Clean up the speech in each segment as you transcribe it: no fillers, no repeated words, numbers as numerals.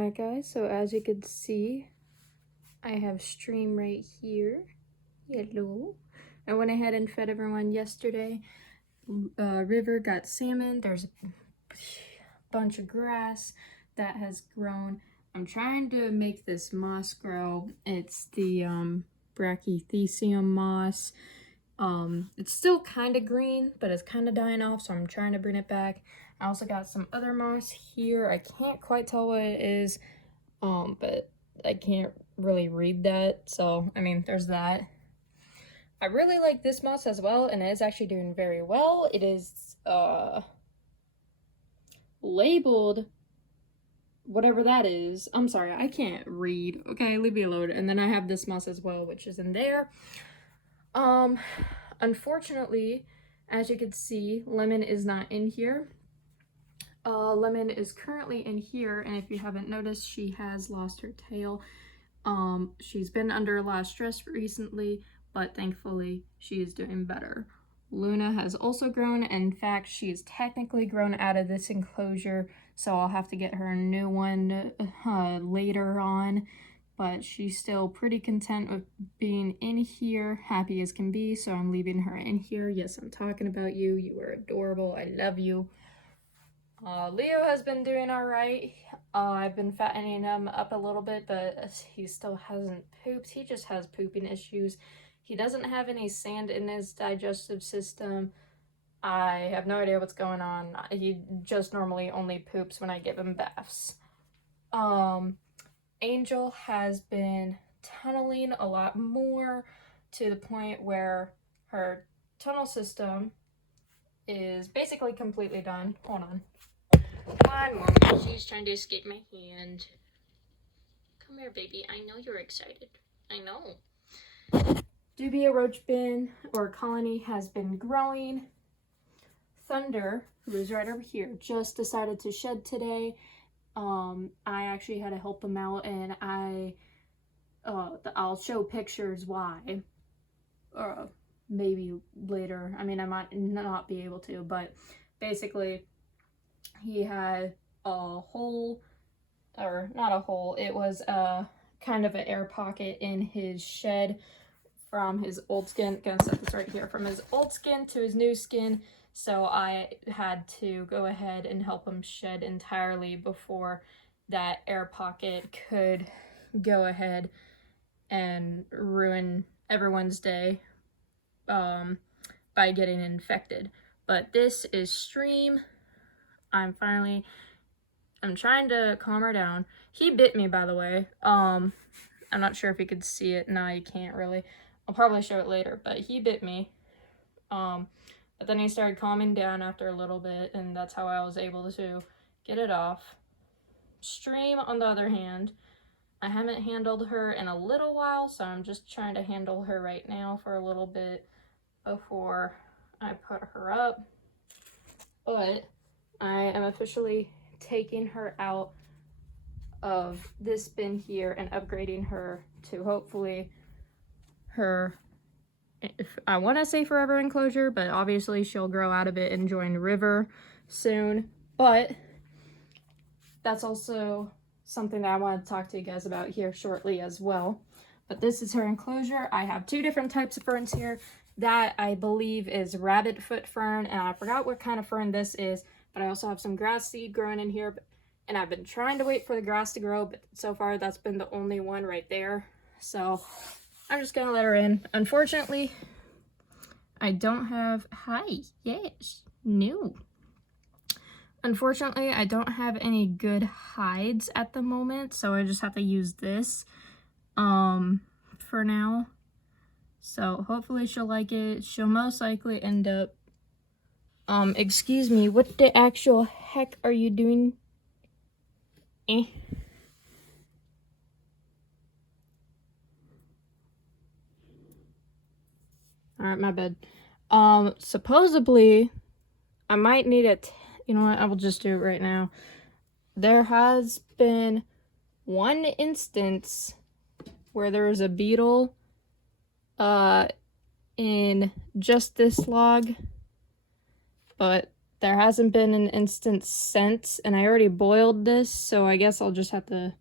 Alright guys, so as you can see, I have stream right here. Hello. I went ahead and fed everyone yesterday. River got salmon. There's a bunch of grass that has grown. I'm trying to make this moss grow. It's the brachythecium moss. It's still kind of green, but it's kind of dying off, so I'm trying to bring it back. I also got some other moss here. I can't quite tell what it is, but I can't really read that, so I mean, there's that. I really like this moss as well, and it is actually doing very well. It is labeled whatever that is. I'm sorry, I can't read. Okay, leave me alone. And then I have this moss as well, which is in there. Unfortunately, as you can see, Lemon is not in here. Lemon is currently in here, and if you haven't noticed, she has lost her tail. She's been under a lot of stress recently, but thankfully she is doing better. Luna has also grown. In fact, she is technically grown out of this enclosure, so I'll have to get her a new one later on. But she's still pretty content with being in here, happy as can be, so I'm leaving her in here. Yes, I'm talking about you. You are adorable. I love you. Leo has been doing all right. I've been fattening him up a little bit, but he still hasn't pooped. He just has pooping issues. He doesn't have any sand in his digestive system. I have no idea what's going on. He just normally only poops when I give him baths. Angel has been tunneling a lot more, to the point where her tunnel system is basically completely done. Hold on. One moment, she's trying to escape my hand. Come here, baby. I know you're excited. I know. Dubia roach bin, or colony, has been growing. Thunder, who is right over here, just decided to shed today. I actually had to help him out, and I'll show pictures why. Maybe later. I mean, I might not be able to, but basically, he had a hole, or not a hole, it was a kind of an air pocket in his shed from his old skin. Gonna set this right here. From his old skin to his new skin. So I had to go ahead and help him shed entirely before that air pocket could go ahead and ruin everyone's day by getting infected. But this is Stream. I'm trying to calm her down. He bit me, by the way. I'm not sure if you could see it. No, you can't really. I'll probably show it later, but he bit me. But then he started calming down after a little bit, and that's how I was able to get it off. Stream, on the other hand, I haven't handled her in a little while, so I'm just trying to handle her right now for a little bit before I put her up. But I am officially taking her out of this bin here and upgrading her to hopefully her, if I want to say forever enclosure, but obviously she'll grow out of it and join River soon. But that's also something that I want to talk to you guys about here shortly as well. But this is her enclosure. I have two different types of ferns here. That I believe is rabbit foot fern, and I forgot what kind of fern this is, but I also have some grass seed growing in here, and I've been trying to wait for the grass to grow, but so far that's been the only one right there. So I'm just gonna let her in. Unfortunately, I don't have, hi, yes, no. Unfortunately, I don't have any good hides at the moment, so I just have to use this for now. So hopefully she'll like it. She'll most likely end up, excuse me, what the actual heck are you doing? Alright, my bad. Supposedly, I might need it. You know what? I will just do it right now. There has been one instance where there was a beetle in just this log, but there hasn't been an instance since, and I already boiled this, so I guess I'll just have to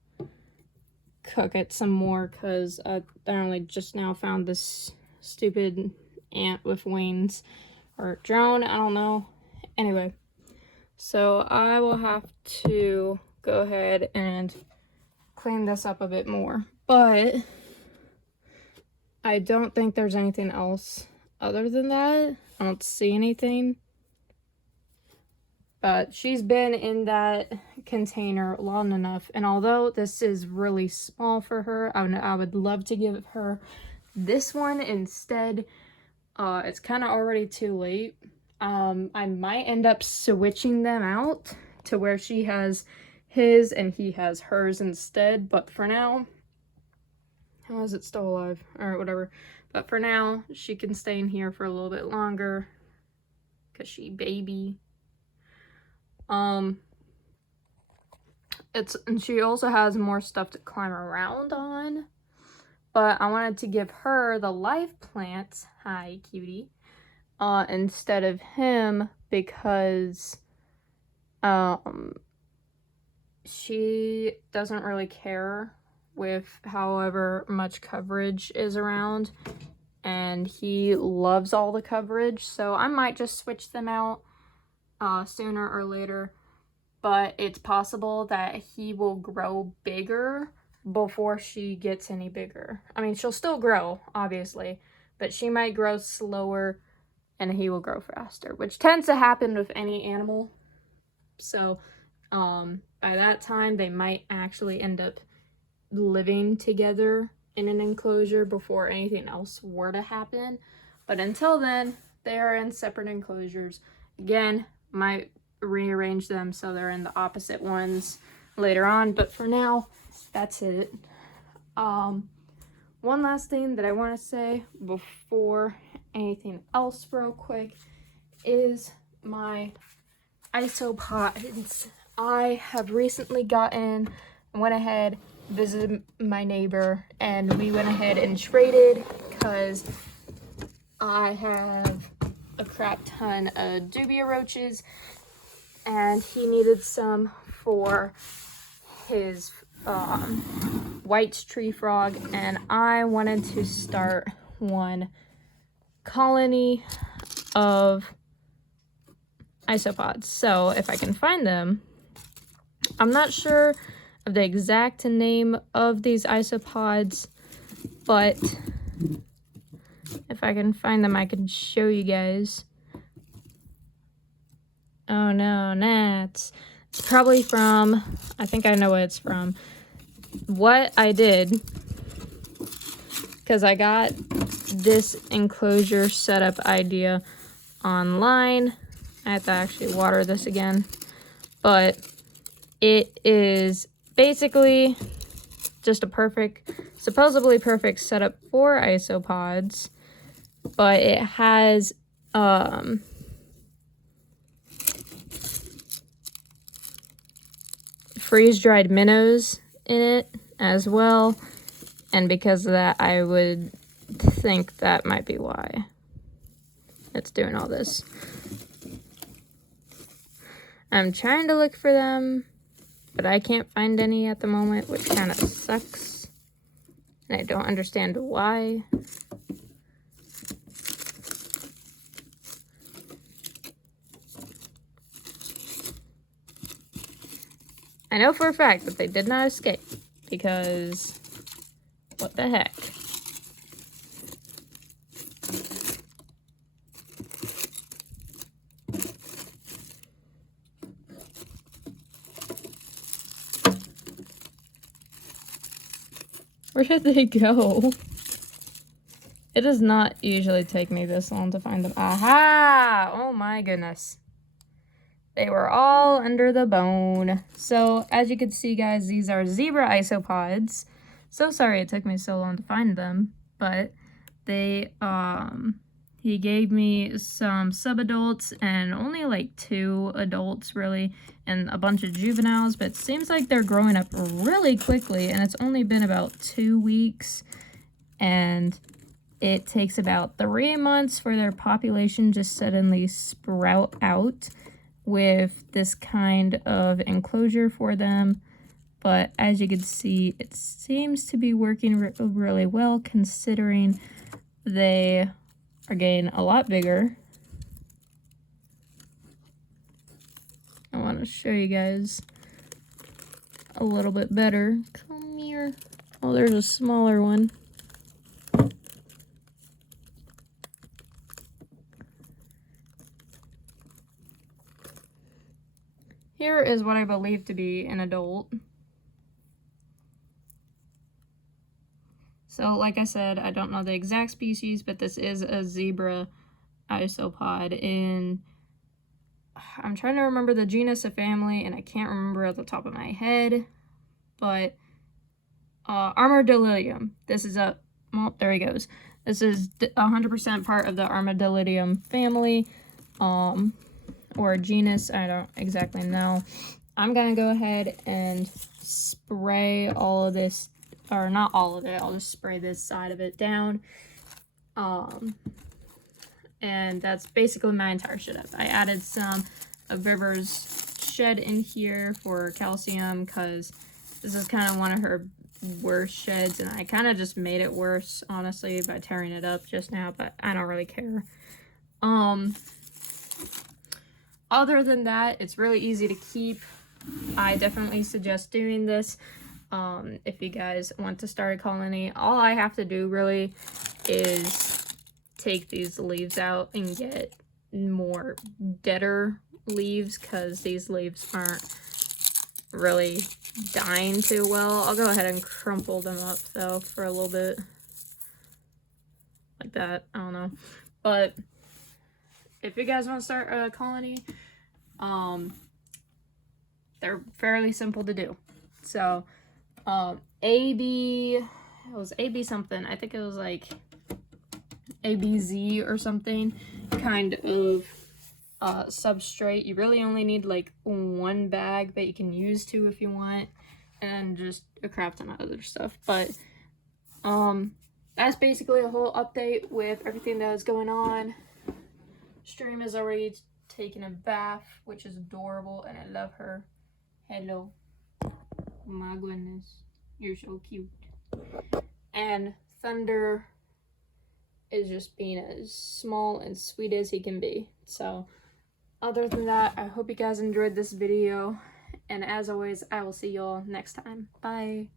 cook it some more, because I only just now found this stupid ant with wings, or drone, I don't know. Anyway, so I will have to go ahead and clean this up a bit more, but I don't think there's anything else other than that. I don't see anything. But she's been in that container long enough. And although this is really small for her, I would love to give her this one instead. It's kind of already too late. I might end up switching them out to where she has his and he has hers instead. But for now, how is it still alive? Or whatever. But for now, she can stay in here for a little bit longer because she baby. And she also has more stuff to climb around on, but I wanted to give her the live plants, hi cutie, instead of him, because she doesn't really care with however much coverage is around, and he loves all the coverage, so I might just switch them out sooner or later. But it's possible that he will grow bigger before she gets any bigger. I mean, she'll still grow, obviously, but she might grow slower and he will grow faster, which tends to happen with any animal. So by that time, they might actually end up living together in an enclosure before anything else were to happen. But until then, they are in separate enclosures. Again, might rearrange them so they're in the opposite ones later on, but for now, that's it. One last thing that I want to say before anything else real quick is my isopods. I have recently went ahead, visited my neighbor, and we went ahead and traded because I have a crap ton of dubia roaches and he needed some for his White's tree frog, and I wanted to start one colony of isopods. So if I can find them, I'm not sure of the exact name of these isopods, but if I can find them, I can show you guys. Oh no, gnats. It's probably from, I think I know what it's from. What I did, because I got this enclosure setup idea online. I have to actually water this again. But it is basically just a supposedly perfect setup for isopods. But it has freeze-dried minnows in it as well, and because of that, I would think that might be why it's doing all this. I'm trying to look for them, but I can't find any at the moment, which kind of sucks, and I don't understand why. I know for a fact that they did not escape, because what the heck? Where did they go? It does not usually take me this long to find them. Aha! Oh my goodness. They were all under the bone. So, as you can see, guys, these are zebra isopods. So sorry it took me so long to find them, but they, he gave me some subadults and only like 2 adults, really, and a bunch of juveniles, but it seems like they're growing up really quickly, and it's only been about 2 weeks, and it takes about 3 months for their population just suddenly sprout out. with this kind of enclosure for them. But as you can see, it seems to be working really well considering they are getting a lot bigger. I want to show you guys a little bit better. Come here. Oh, there's a smaller one. Here is what I believe to be an adult. So, like I said, I don't know the exact species, but this is a zebra isopod in... I'm trying to remember the genus of family, and I can't remember at the top of my head, but Armadillium. This is a... well, there he goes. This is 100% part of the Armadillium family, or genus. I don't exactly know. I'm gonna go ahead and spray all of this, or not all of it, I'll just spray this side of it down. And that's basically my entire setup. I added some of River's shed in here for calcium because this is kind of one of her worst sheds, and I kind of just made it worse, honestly, by tearing it up just now, but I don't really care. Other than that, it's really easy to keep. I definitely suggest doing this. If you guys want to start a colony, all I have to do really is take these leaves out and get more deader leaves because these leaves aren't really dying too well. I'll go ahead and crumple them up though for a little bit like that. I don't know, but if you guys want to start a colony, they're fairly simple to do. So AB, it was AB something, I think it was like ABZ or something kind of substrate. You really only need like one bag that you can use two if you want, and just a crap ton of other stuff. But that's basically a whole update with everything that is going on. Stream is already taking a bath, which is adorable, and I love her. Hello. My goodness, you're so cute. And Thunder is just being as small and sweet as he can be. So other than that, I hope you guys enjoyed this video, and as always, I will see y'all next time. Bye.